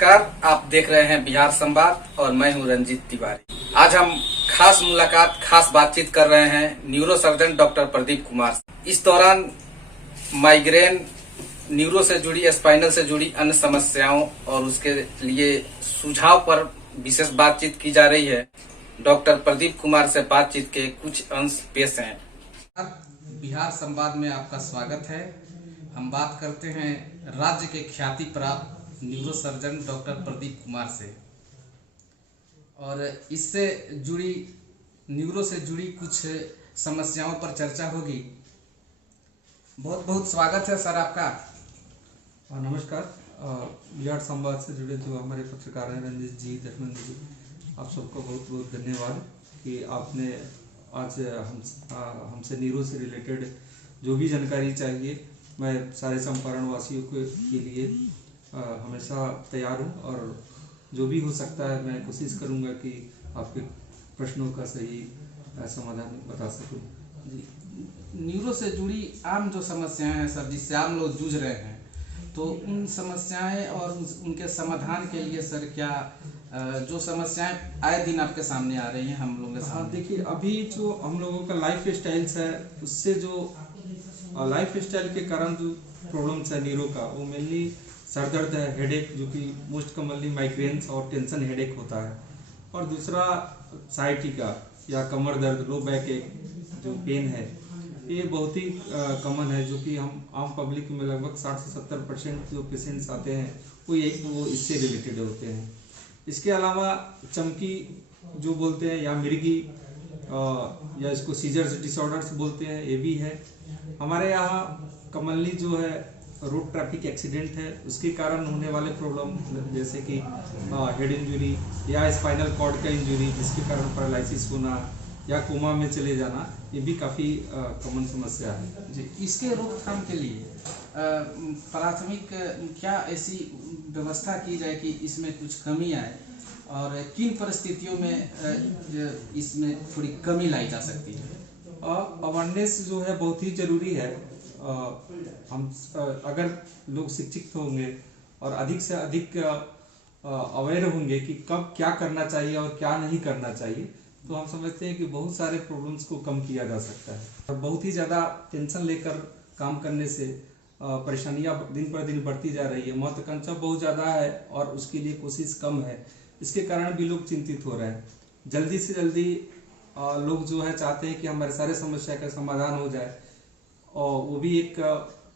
नमस्कार, आप देख रहे हैं बिहार संवाद और मैं हूं रंजीत तिवारी। आज हम खास बातचीत कर रहे हैं neuro surgeon doctor Pradeep Kumar से। इस दौरान माइग्रेन, न्यूरो से जुड़ी, स्पाइनल से जुड़ी अन्य समस्याओं और उसके लिए सुझाव पर विशेष बातचीत की जा रही है। डॉक्टर प्रदीप कुमार से बातचीत के कुछ अंश पेश हैं। बिहार संवाद में आपका स्वागत है। हम बात करते हैं राज्य के ख्याति प्राप्त neuro surgeon doctor Pradeep Kumar से, और इससे जुड़ी, न्यूरो से जुड़ी कुछ समस्याओं पर चर्चा होगी। बहुत बहुत स्वागत है सर आपका। नमस्कार। बिहार संवाद से जुड़े जो हमारे पत्रकार हैं रंजीत जी, धर्मेंद्र जी, आप सबको बहुत बहुत धन्यवाद कि आपने आज हमसे न्यूरो से रिलेटेड जो भी जानकारी चाहिए, मैं सारे चंपारण वासियों के लिए हमेशा तैयार हूँ, और जो भी हो सकता है मैं कोशिश करूँगा कि आपके प्रश्नों का सही समाधान बता सकूँ। जी, न्यूरो से जुड़ी आम जो समस्याएं हैं सर, जिससे आम लोग जूझ रहे हैं, तो उन समस्याएं और उनके समाधान के लिए सर क्या जो समस्याएं आए दिन आपके सामने आ रही हैं हम लोगों के सामने? देखिए, अभी जो हम लोगों का लाइफ स्टाइल्स है, उससे जो लाइफ स्टाइल के कारण जो प्रॉब्लम्स है न्यूरो का, वो मेनली सर दर्द है, हेडेक, जो कि मोस्ट कॉमनली माइग्रेन्स और टेंशन हेडेक होता है, और दूसरा साइटिका या कमर दर्द, लो बैक एक जो पेन है, ये बहुत ही कॉमन है, जो कि हम आम पब्लिक में लगभग 60 से 70% जो पेशेंट्स आते हैं वो इससे रिलेटेड होते हैं। इसके अलावा चमकी जो बोलते हैं, या मिर्गी, या इसको सीजर्स डिसऑर्डर्स बोलते हैं, ये भी है। हमारे यहाँ कॉमनली जो है रोड ट्रैफिक एक्सीडेंट है, उसके कारण होने वाले प्रॉब्लम जैसे कि हेड इंजरी या स्पाइनल कॉर्ड का इंजरी, जिसके कारण पैरालिसिस होना या कोमा में चले जाना, ये भी काफ़ी कॉमन समस्या है। जी, इसके रोकथाम के लिए प्राथमिक क्या ऐसी व्यवस्था की जाए कि इसमें कुछ कमी आए, और किन परिस्थितियों में इसमें थोड़ी कमी लाई जा सकती है? अवेयरनेस जो है बहुत ही जरूरी है। हम अगर लोग शिक्षित होंगे और अधिक से अधिक अवेयर होंगे कि कब क्या करना चाहिए और क्या नहीं करना चाहिए, तो हम समझते हैं कि बहुत सारे प्रॉब्लम्स को कम किया जा सकता है। और बहुत ही ज़्यादा टेंशन लेकर काम करने से परेशानियां दिन पर दिन बढ़ती जा रही है, महत्वाकांक्षा बहुत ज़्यादा है और उसके लिए कोशिश कम है। इसके कारण भी लोग चिंतित हो रहे हैं। जल्दी से जल्दी लोग जो है चाहते हैं कि हमारे सारे समस्या का समाधान हो जाए, और वो भी एक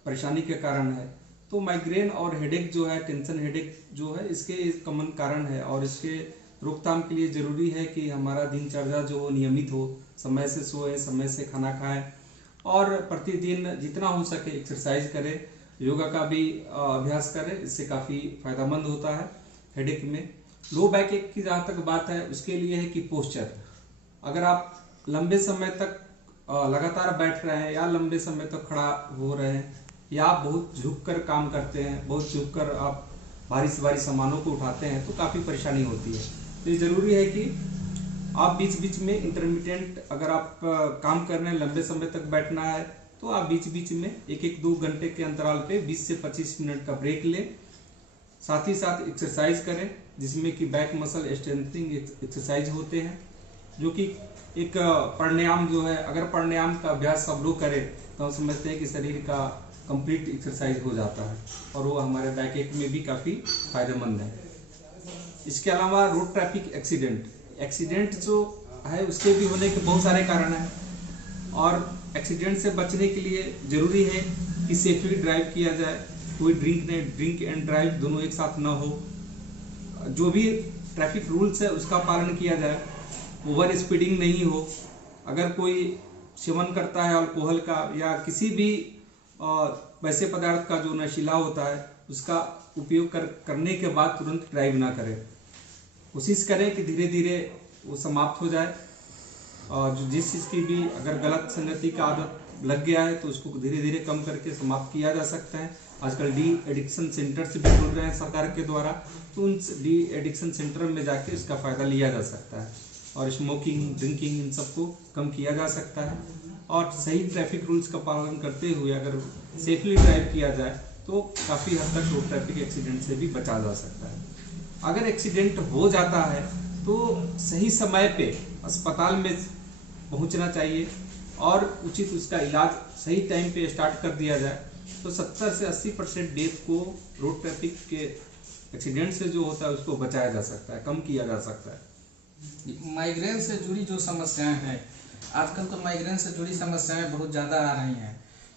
परेशानी के कारण है। तो माइग्रेन और हेडेक जो है, टेंशन हेडेक जो है, इसके कॉमन कारण है, और इसके रोकथाम के लिए ज़रूरी है कि हमारा दिनचर्या जो हो नियमित हो, समय से सोए, समय से खाना खाएं, और प्रतिदिन जितना हो सके एक्सरसाइज करें, योगा का भी अभ्यास करें। इससे काफ़ी फायदेमंद होता है हेडेक में। लो बैक एक की जहाँ तक बात है, उसके लिए है कि पोस्चर, अगर आप लंबे समय तक लगातार बैठ रहे हैं, या लंबे समय तक खड़ा हो रहे हैं, या आप बहुत झुककर काम करते हैं, बहुत झुककर आप भारी से भारी सामानों को उठाते हैं, तो काफ़ी परेशानी होती है। तो ये ज़रूरी है कि आप बीच बीच में इंटरमिटेंट, अगर आप काम कर रहे हैं, लंबे समय तक बैठना है, तो आप बीच बीच में 1-2 घंटे के अंतराल पे 20 से 25 मिनट का ब्रेक लें। साथ ही साथ एक्सरसाइज करें, जिसमें कि बैक मसल स्ट्रेंथनिंग एक्सरसाइज होते हैं, जो कि एक प्राणायाम जो है, अगर प्राणायाम का अभ्यास सब लोग करें तो हम समझते हैं कि शरीर का कंप्लीट एक्सरसाइज हो जाता है, और वो हमारे बैक एक में भी काफ़ी फायदेमंद है। इसके अलावा रोड ट्रैफिक एक्सीडेंट जो है, उसके भी होने के बहुत सारे कारण हैं, और एक्सीडेंट से बचने के लिए ज़रूरी है कि सेफली ड्राइव किया जाए। कोई ड्रिंक एंड ड्राइव दोनों एक साथ ना हो। जो भी ट्रैफिक रूल्स है उसका पालन किया जाए। ओवर स्पीडिंग नहीं हो। अगर कोई सेवन करता है अल्कोहल का या किसी भी वैसे पदार्थ का जो नशीला होता है, उसका उपयोग करने के बाद तुरंत ड्राइव ना करें। कोशिश करें कि धीरे धीरे वो समाप्त हो जाए, और जो जिस चीज़ की भी अगर गलत संगति का आदत लग गया है, तो उसको धीरे धीरे कम करके समाप्त किया जा सकता है। आजकल डी एडिक्शन सेंटर्स भी खुल रहे हैं सरकार के द्वारा, तो उन डी एडिक्शन सेंटर में जाके इसका फ़ायदा लिया जा सकता है, और स्मोकिंग, ड्रिंकिंग, इन सबको कम किया जा सकता है। और सही ट्रैफिक रूल्स का पालन करते हुए अगर सेफली ड्राइव किया जाए, तो काफ़ी हद तक रोड ट्रैफिक एक्सीडेंट से भी बचा जा सकता है। अगर एक्सीडेंट हो जाता है तो सही समय पे अस्पताल में पहुंचना चाहिए और उचित उसका इलाज सही टाइम पे स्टार्ट कर दिया जाए तो 70 से 80% डेथ को रोड ट्रैफिक के एक्सीडेंट से जो होता है उसको बचाया जा सकता है, कम किया जा सकता है। माइग्रेन से जुड़ी जो समस्याएं हैं, आजकल तो माइग्रेन से जुड़ी समस्याएं बहुत ज़्यादा आ रही हैं,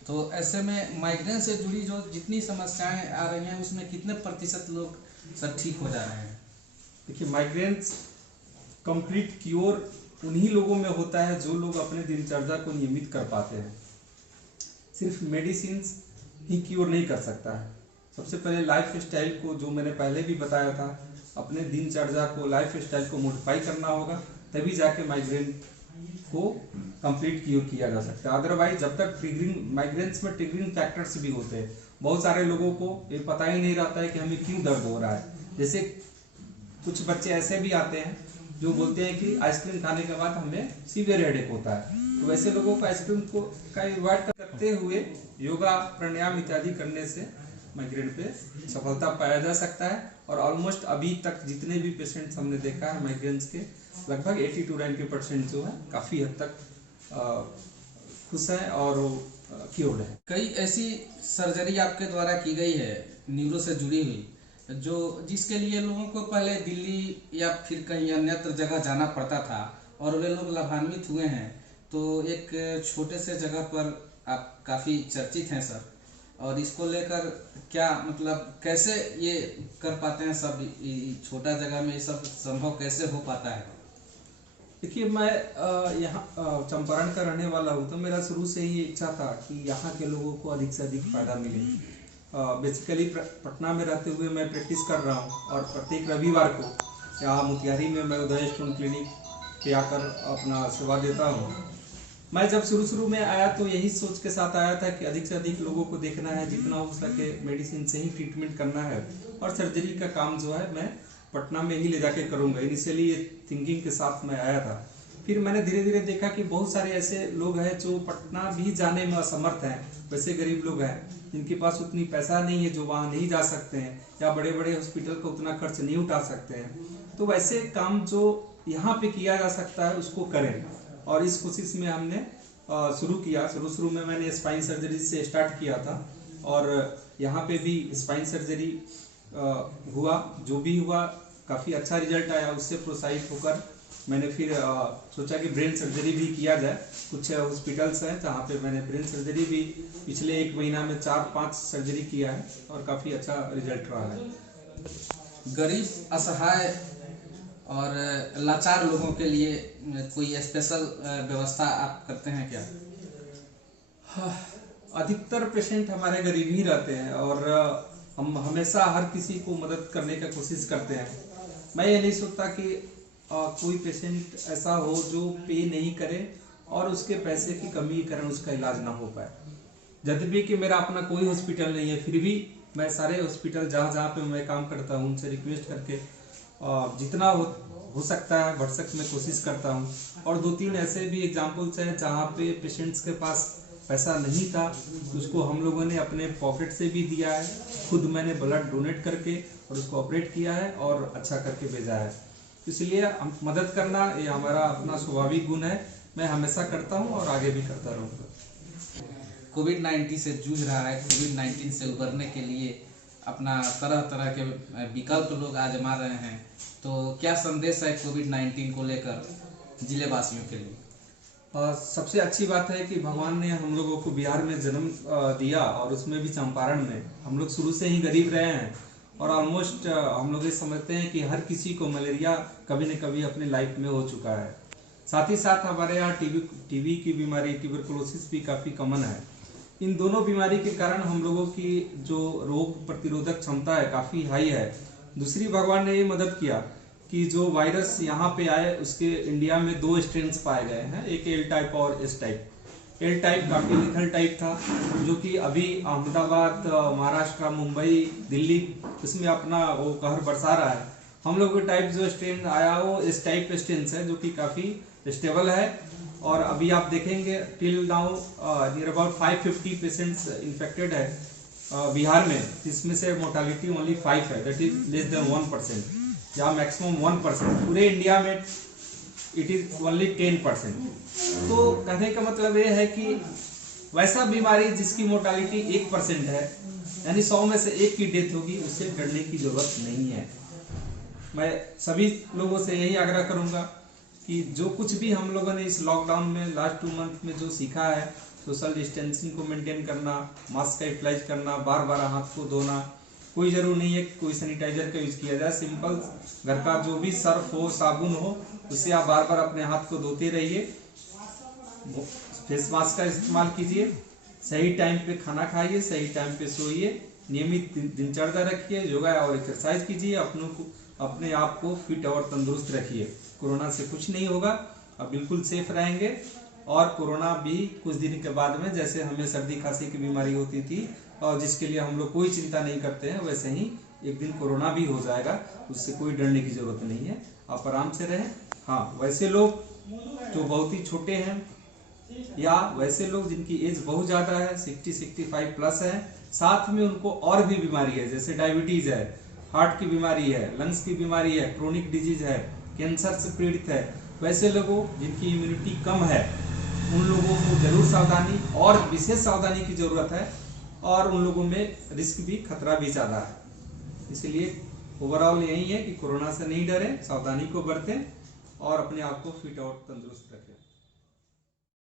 तो ऐसे में माइग्रेन से जुड़ी जो जितनी समस्याएं आ रही हैं उसमें कितने प्रतिशत लोग सर ठीक हो जा रहे हैं? देखिए, माइग्रेन कंप्लीट क्योर उन्हीं लोगों में होता है जो लोग अपने दिनचर्या को नियमित कर पाते हैं। सिर्फ मेडिसिन ही क्योर नहीं कर सकता है। सबसे पहले लाइफ स्टाइल को, जो मैंने पहले भी बताया था, अपने दिनचर्या को, लाइफ स्टाइल को मॉडिफाई करना होगा, तभी जाके माइग्रेन को कंप्लीट क्योर किया जा सकता है। अदरवाइज जब तक ट्रिगरिंग, माइग्रेन्स में ट्रिगरिंग फैक्टर्स भी होते हैं। बहुत सारे लोगों को ये पता ही नहीं रहता है कि हमें क्यों दर्द हो रहा है। जैसे कुछ बच्चे ऐसे भी आते हैं जो बोलते हैं कि आइसक्रीम खाने के बाद हमें सीवियर हेडेक होता है, तो वैसे लोगों को आइसक्रीम को का अवॉइड करते हुए योगा, प्राणायाम इत्यादि करने से माइग्रेन पे सफलता पाया जा सकता है। और ऑलमोस्ट अभी तक जितने भी पेशेंट्स हमने देखा है माइग्रेन्स के, लगभग 80 to 90% जो है काफ़ी हद तक खुश हैं और क्योर्ड है। कई ऐसी सर्जरी आपके द्वारा की गई है न्यूरो से जुड़ी हुई, जो जिसके लिए लोगों को पहले दिल्ली या फिर कहीं अन्यत्र जगह जाना पड़ता था और वे लोग लाभान्वित हुए हैं। तो एक छोटे से जगह पर आप काफ़ी चर्चित हैं सर, और इसको लेकर क्या मतलब कैसे ये कर पाते हैं सब, छोटा जगह में ये सब संभव कैसे हो पाता है? देखिए, मैं यहाँ चंपारण का रहने वाला हूँ, तो मेरा शुरू से ही इच्छा था कि यहाँ के लोगों को अधिक से अधिक फायदा मिले। बेसिकली पटना में रहते हुए मैं प्रैक्टिस कर रहा हूँ और प्रत्येक रविवार को यहाँ मोतिहारी में मैं उदय स्टोन क्लिनिक पे आकर अपना सेवा देता हूँ। मैं जब शुरू में आया तो यही सोच के साथ आया था कि अधिक से अधिक लोगों को देखना है, जितना हो सके मेडिसिन से ही ट्रीटमेंट करना है, और सर्जरी का काम जो है मैं पटना में ही ले जाके करूँगा। इनिशियली ये थिंकिंग के साथ मैं आया था। फिर मैंने धीरे धीरे देखा कि बहुत सारे ऐसे लोग हैं जो पटना भी जाने में असमर्थ हैं, वैसे गरीब लोग हैं जिनके पास उतनी पैसा नहीं है, जो वहाँ नहीं जा सकते हैं या बड़े बड़े हॉस्पिटल का उतना खर्च नहीं उठा सकते हैं। तो वैसे काम जो यहाँ पे किया जा सकता है उसको करें, और इस कोशिश में हमने शुरू किया। शुरू में मैंने स्पाइन सर्जरी से स्टार्ट किया था और यहाँ पे भी स्पाइन सर्जरी हुआ। जो भी हुआ काफ़ी अच्छा रिजल्ट आया। उससे प्रोत्साहित होकर मैंने फिर सोचा कि ब्रेन सर्जरी भी किया जाए। कुछ हॉस्पिटल्स हैं जहाँ पे मैंने ब्रेन सर्जरी भी पिछले 1 महीना में 4-5 सर्जरी किया है और काफ़ी अच्छा रिजल्ट रहा है। गरीब, असहाय और लाचार लोगों के लिए कोई स्पेशल व्यवस्था आप करते हैं क्या? अधिकतर पेशेंट हमारे गरीब ही रहते हैं और हम हमेशा हर किसी को मदद करने का कोशिश करते हैं। मैं ये नहीं सोचता कि कोई पेशेंट ऐसा हो जो पे नहीं करे और उसके पैसे की कमी के कारण उसका इलाज ना हो पाए। यद्यपि कि मेरा अपना कोई हॉस्पिटल नहीं है, फिर भी मैं सारे हॉस्पिटल जहाँ पे मैं काम करता हूँ उनसे रिक्वेस्ट करके जितना हो सकता है भरसक में कोशिश करता हूँ। और 2-3 ऐसे भी एग्जाम्पल्स हैं जहाँ पे पेशेंट्स के पास पैसा नहीं था, उसको हम लोगों ने अपने पॉकेट से भी दिया है। खुद मैंने ब्लड डोनेट करके और उसको ऑपरेट किया है और अच्छा करके भेजा है। इसलिए हम मदद करना ये हमारा अपना स्वाभाविक गुण है। मैं हमेशा करता हूँ और आगे भी करता रहूँगा। कोविड-19 से जूझ रहा है, कोविड-19 से उबरने के लिए अपना तरह तरह के विकल्प लोग आजमा रहे हैं, तो क्या संदेश है कोविड-19 को लेकर जिले वासियों के लिए? सबसे अच्छी बात है कि भगवान ने हम लोगों को बिहार में जन्म दिया और उसमें भी चंपारण में। हम लोग शुरू से ही गरीब रहे हैं और ऑलमोस्ट हम लोग ये समझते हैं कि हर किसी को मलेरिया कभी न कभी अपने लाइफ में हो चुका है। साथ ही साथ हमारे यहाँ टीबी की बीमारी, ट्यूबरकुलोसिस भी काफ़ी कॉमन है। इन दोनों बीमारी के कारण हम लोगों की जो रोग प्रतिरोधक क्षमता है काफ़ी हाई है। दूसरी, भगवान ने ये मदद किया कि जो वायरस यहाँ पे आए उसके इंडिया में 2 स्ट्रेन्स पाए गए हैं, एक एल टाइप और एस टाइप। एल टाइप काफ़ी लिथल टाइप था जो कि अभी अहमदाबाद, महाराष्ट्र, मुंबई, दिल्ली इसमें अपना वो कहर बरसा रहा है। हम लोग को टाइप जो स्ट्रेन आया वो एस टाइप स्ट्रेन है जो कि काफ़ी स्टेबल है और अभी आप देखेंगे till now near about 550 patients infected है बिहार में, जिसमें से मोर्टालिटी ओनली 5 है, दैट इज लेस देन 1%। जहाँ मैक्सिमम 1%, पूरे इंडिया में इट इज ओनली 10%। तो कहने का मतलब ये है कि वैसा बीमारी जिसकी मोर्टालिटी 1% है, यानी 100 में से 1 की डेथ होगी, उससे डरने की जरूरत नहीं है। मैं सभी लोगों से यही आग्रह करूंगा कि जो कुछ भी हम लोगों ने इस लॉकडाउन में लास्ट 2 मंथ में जो सीखा है, सोशल डिस्टेंसिंग को मेंटेन करना, मास्क का यूटिलाइज करना, बार बार हाथ को धोना, कोई जरूर नहीं है कि कोई सैनिटाइजर का यूज किया जाए, सिंपल घर का जो भी सर्फ हो, साबुन हो, उससे आप बार बार अपने हाथ को धोते रहिए। फेस मास्क का इस्तेमाल कीजिए, सही टाइम पे खाना खाइए, सही टाइम पे सोइए, नियमित दिनचर्या रखिए, योगा और एक्सरसाइज कीजिए, अपने आप को फिट और तंदुरुस्त रखिए। कोरोना से कुछ नहीं होगा, अब बिल्कुल सेफ रहेंगे। और कोरोना भी कुछ दिन के बाद में, जैसे हमें सर्दी खांसी की बीमारी होती थी और जिसके लिए हम लोग कोई चिंता नहीं करते हैं, वैसे ही एक दिन कोरोना भी हो जाएगा, उससे कोई डरने की जरूरत नहीं है, आप आराम से रहें। हाँ, वैसे लोग जो बहुत ही छोटे हैं या वैसे लोग जिनकी एज बहुत ज़्यादा है, 60-65 प्लस है, साथ में उनको और भी बीमारी है, जैसे डायबिटीज़ है, हार्ट की बीमारी है, लंग्स की बीमारी है, क्रोनिक डिजीज है, कैंसर से पीड़ित है, वैसे लोगों जिनकी इम्यूनिटी कम है, उन लोगों को जरूर सावधानी और विशेष सावधानी की ज़रूरत है, और उन लोगों में रिस्क भी, खतरा भी ज़्यादा है। इसलिए ओवरऑल यही है कि कोरोना से नहीं डरें, सावधानी को बरतें और अपने आप को फिट और तंदुरुस्त रखें।